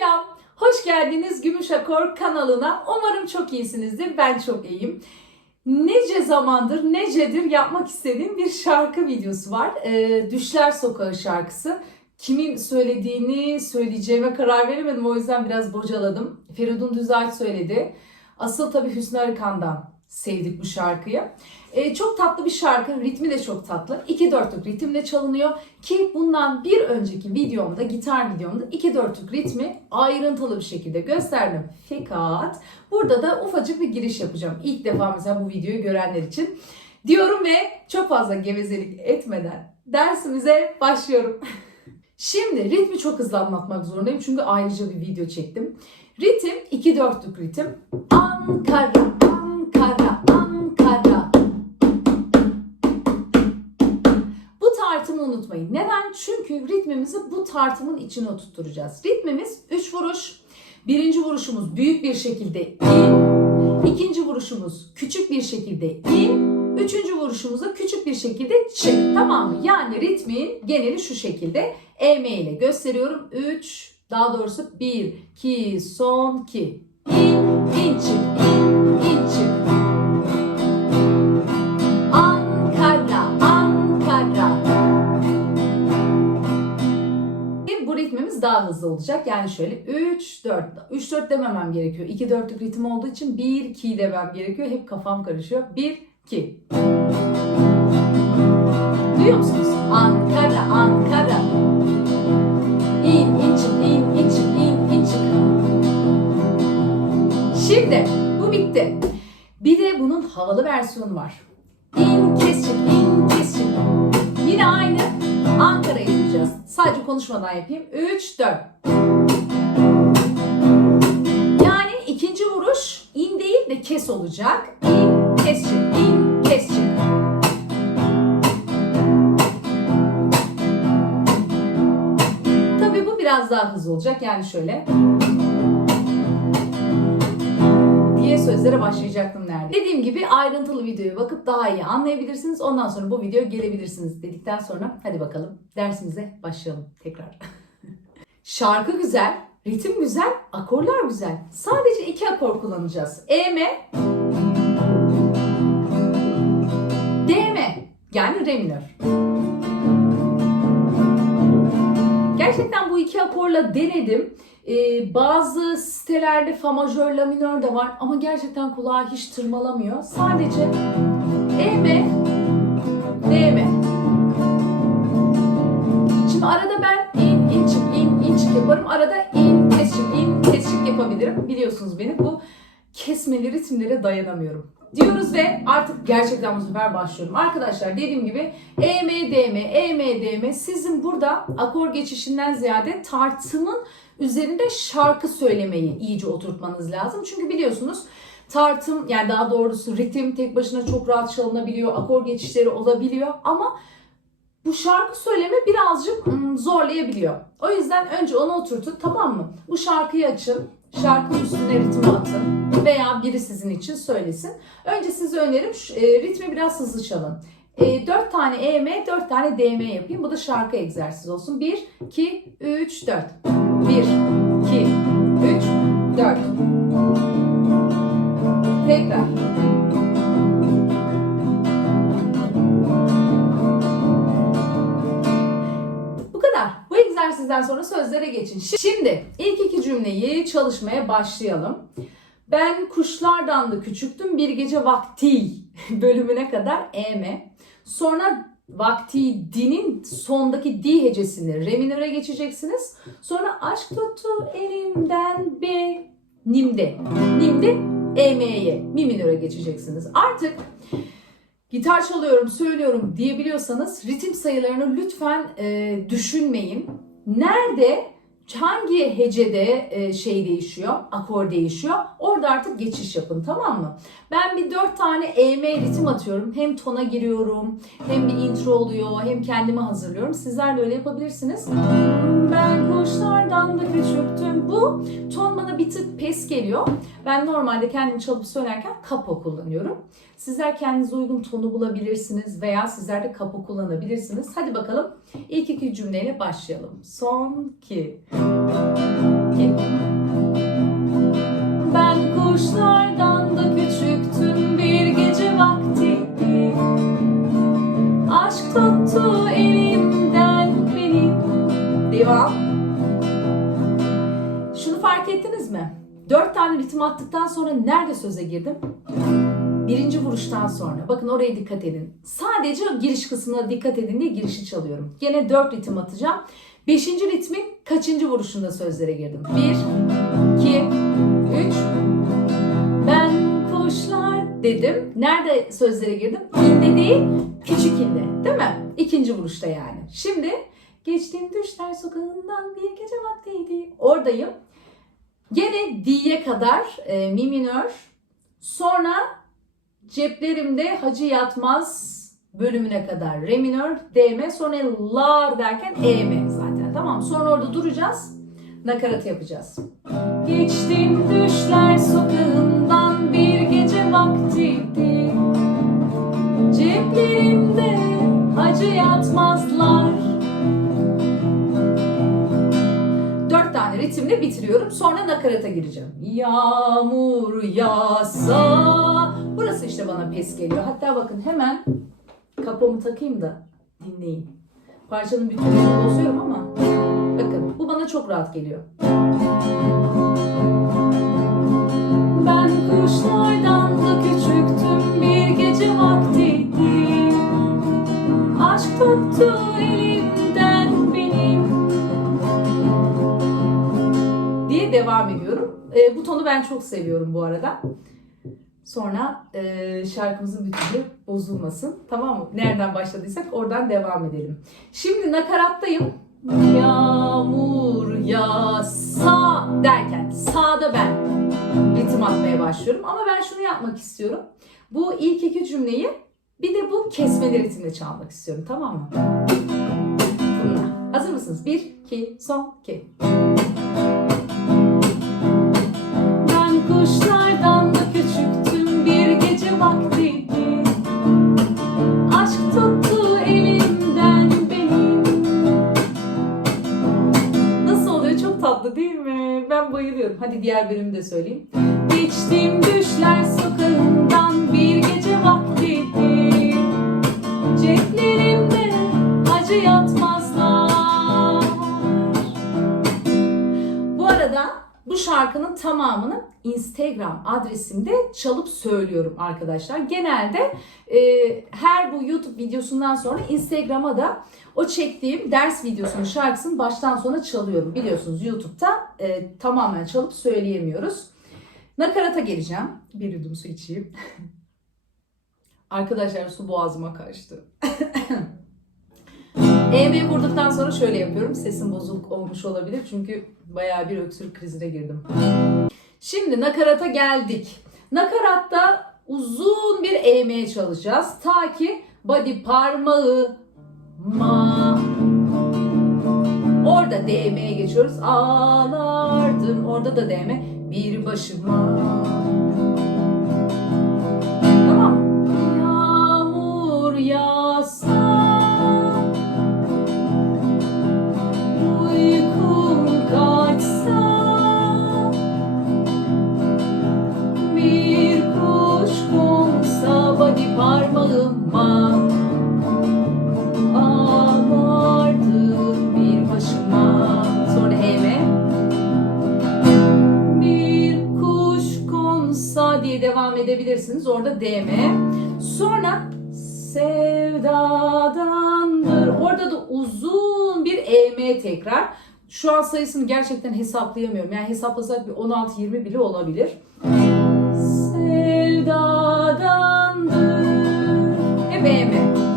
Selam, hoş geldiniz Gümüş Akor kanalına. Umarım çok iyisinizdir, ben çok iyiyim. Nece zamandır, necedir yapmak istediğim bir şarkı videosu var. Ee, Düşler Sokağı şarkısı. Kimin söylediğini söyleyeceğime karar veremedim, o yüzden biraz bocaladım. Feridun Düzalt söyledi. Asıl tabii Hüsnü Arıkan'dan sevdik bu şarkıyı. Ee, çok tatlı bir şarkı, ritmi de çok tatlı. 2 dörtlük ritimle çalınıyor ki bundan bir önceki videomda, gitar videomda 2 dörtlük ritmi ayrıntılı bir şekilde gösterdim. Fakat burada da ufacık bir giriş yapacağım. İlk defa mesela bu videoyu görenler için. Diyorum ve çok fazla gevezelik etmeden dersimize başlıyorum. Şimdi ritmi çok hızlı anlatmak zorundayım çünkü ayrıca bir video çektim. Ritim 2 dörtlük ritim. Ankara, Ankara, tartımı unutmayın. Neden? Çünkü ritmimizi bu tartımın içine oturtturacağız. Ritmimiz 3 vuruş. Birinci vuruşumuz büyük bir şekilde in. İkinci vuruşumuz küçük bir şekilde in. Üçüncü vuruşumuzda küçük bir şekilde çık. Tamam mı? Yani ritmin geneli şu şekilde. EM ile gösteriyorum. 3, daha doğrusu 1, 2, son 2. İn, in çık, hızlı olacak. Yani şöyle 3 4 3 4 dememem gerekiyor. 2 4'lük ritim olduğu için 1 2 demem gerekiyor. Hep kafam karışıyor. 1 2. Duyuyor musunuz? Ankara, Ankara. İn, in çık, in, in çık, in, in çık. Şimdi bu bitti. Bir de bunun havalı versiyonu var. İn, kes çık, in, kes çık. Yine aynı Ankara'yı duyacağız. Sadece konuşmadan yapayım. 3, 4. Yani ikinci vuruş in değil de kes olacak. İn, kes çık, in, kes çık. Tabii bu biraz daha hızlı olacak. Yani şöyle. Diye sözlere başlayacaktım nerede. Dediğim gibi ayrıntılı videoya bakıp daha iyi anlayabilirsiniz. Ondan sonra bu videoya gelebilirsiniz dedikten sonra hadi bakalım dersimize başlayalım tekrar. Şarkı güzel, ritim güzel, akorlar güzel. Sadece iki akor kullanacağız. E, M, D, M. Yani re minör. Gerçekten bu iki akorla denedim. Ee, bazı sitelerde fa majör, la minör de var ama gerçekten kulağa hiç tırmalamıyor. Sadece E, M, D, M. Şimdi arada ben in, in çık, in, in çık yaparım. Arada in, kes çık, in, kes çık yapabilirim. Biliyorsunuz beni bu kesmeli ritimlere dayanamıyorum. Diyoruz ve artık gerçekten bu sefer başlıyorum. Arkadaşlar dediğim gibi E, M, D, M, E, M, D, M sizin burada akor geçişinden ziyade tartımın üzerinde şarkı söylemeyi iyice oturtmanız lazım. Çünkü biliyorsunuz tartım yani daha doğrusu ritim tek başına çok rahat çalınabiliyor. Akor geçişleri olabiliyor ama bu şarkı söyleme birazcık hmm, zorlayabiliyor. O yüzden önce onu oturtun tamam mı? Bu şarkıyı açın. Şarkının üstüne ritmi atın veya biri sizin için söylesin. Önce size önerim e, ritmi biraz hızlı çalın. E, 4 tane EM, 4 tane DM yapayım. Bu da şarkı egzersizi olsun. 1, 2, 3, 4. 1, 2, 3, 4. Tekrar. Bu kadar. Bu egzersizden sonra sözlere geçin. Şimdi ilk iki cümleyi çalışmaya başlayalım. Ben kuşlardan da küçüktüm bir gece vakti bölümüne kadar eme. Sonra vakti dinin sondaki di hecesini re minöre geçeceksiniz. Sonra aşk tuttu elimden be nimde. Nimde em'ye mi minöre geçeceksiniz. Artık gitar çalıyorum, söylüyorum diyebiliyorsanız ritim sayılarını lütfen e, düşünmeyin. Nerede hangi hecede e, şey değişiyor, akor değişiyor. Orada artık geçiş yapın tamam mı? Ben bir dört tane EM ritim atıyorum. Hem tona giriyorum, hem bir intro oluyor, hem kendimi hazırlıyorum. Sizler de öyle yapabilirsiniz. Ben kuşlardan da söktüğüm bu ton bana bir tık pes geliyor. Ben normalde kendim çalıp söylerken kapo kullanıyorum. Sizler kendinize uygun tonu bulabilirsiniz veya sizler de kapo kullanabilirsiniz. Hadi bakalım ilk iki cümleyle başlayalım. Son ki. Ben kuşlarda nerede söze girdim? Birinci vuruştan sonra. Bakın oraya dikkat edin. Sadece giriş kısmına dikkat edin diye girişi çalıyorum. Gene dört ritim atacağım. Beşinci ritmin kaçıncı vuruşunda sözlere girdim? Bir, iki, üç. Ben kuşlar dedim. Nerede sözlere girdim? İnde değil, küçük inde. Değil mi? İkinci vuruşta yani. Şimdi geçtim düşler sokağından bir gece vaktiydi. Oradayım. Gene D'ye kadar e, mi minör. Sonra ceplerimde hacı yatmaz bölümüne kadar re minör, D M sonra la derken E M zaten tamam. Sonra orada duracağız. Nakarat yapacağız. Geçtim düşler sokağından bir gece vaktiydi. Ceplerimde hacı yatmazlar. Ritimle bitiriyorum. Sonra nakarata gireceğim. Yağmur yağsa. Burası işte bana pes geliyor. Hatta bakın hemen kapımı takayım da dinleyin. Parçanın bütünlüğünü bozuyorum ama bakın bu bana çok rahat geliyor. Ben kuşlardan da küçüktüm bir gece vaktiydi. Aşk tuttu E, bu tonu ben çok seviyorum bu arada. Sonra e, şarkımızın bütünü bozulmasın. Tamam mı? Nereden başladıysak oradan devam edelim. Şimdi nakarattayım. Yağmur yağsa derken sağda ben ritim atmaya başlıyorum. Ama ben şunu yapmak istiyorum. Bu ilk iki cümleyi bir de bu kesmeli ritimle çalmak istiyorum. Tamam mı? Hazır mısınız? Bir, iki, son, iki. Tatlı değil mi? Ben bayılıyorum. Hadi diğer bölümü de söyleyeyim. Geçtim düşler sokağından bir gece bu şarkının tamamını Instagram adresimde çalıp söylüyorum arkadaşlar. Genelde e, her bu YouTube videosundan sonra Instagram'a da o çektiğim ders videosunun şarkısını baştan sona çalıyorum. Biliyorsunuz YouTube'da e, tamamen çalıp söyleyemiyoruz. Nakarata geleceğim. Bir yudum su içeyim. Arkadaşlar su boğazıma kaçtı. EM vurduktan sonra şöyle yapıyorum. Sesim bozuluk olmuş olabilir çünkü bayağı bir öksürük krizine girdim. Şimdi nakarata geldik. Nakaratta uzun bir EM çalacağız. Ta ki body parmağı ma Orada DM'ye geçiyoruz. Ağlardım. Orada da DM. Bir başıma. Edebilirsiniz. Orada DM. Sonra sevdadandır. Orada da uzun bir EM tekrar. Şu an sayısını gerçekten hesaplayamıyorum. Yani hesaplasak bir 16-20 bile olabilir. Sevdadandır. Hep EM.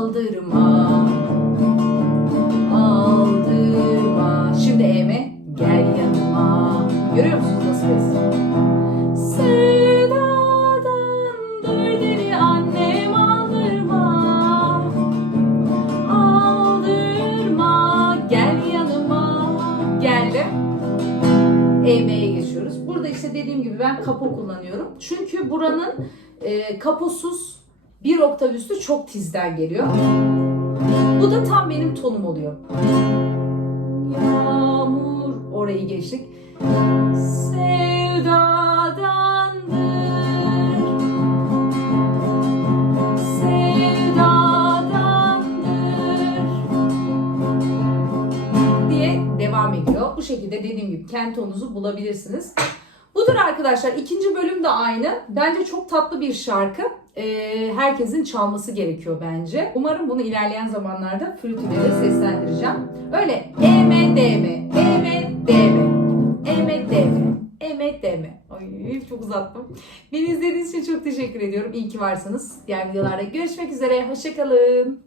Aldırma. Aldırma. Şimdi E'me gel yanıma. Görüyor musunuz nasıl ses? EM'ye geçiyoruz. Burada işte dediğim gibi ben kapo kullanıyorum. Çünkü buranın e, kaposuz bir oktav üstü çok tizden geliyor. Bu da tam benim tonum oluyor. Yağmur orayı geçtik. Sevdadandır. Sevdadandır. diye devam ediyor. Bu şekilde dediğim gibi kent tonunuzu bulabilirsiniz. Arkadaşlar. İkinci bölüm de aynı. Bence çok tatlı bir şarkı. Ee, herkesin çalması gerekiyor bence. Umarım bunu ilerleyen zamanlarda flütüyle de seslendireceğim. Öyle E, M, D, M, E, M, D, M, E, M, D, M, E, M, D, M. Ay çok uzattım. Beni izlediğiniz için çok teşekkür ediyorum. İyi ki varsınız. Diğer videolarda görüşmek üzere. Hoşçakalın.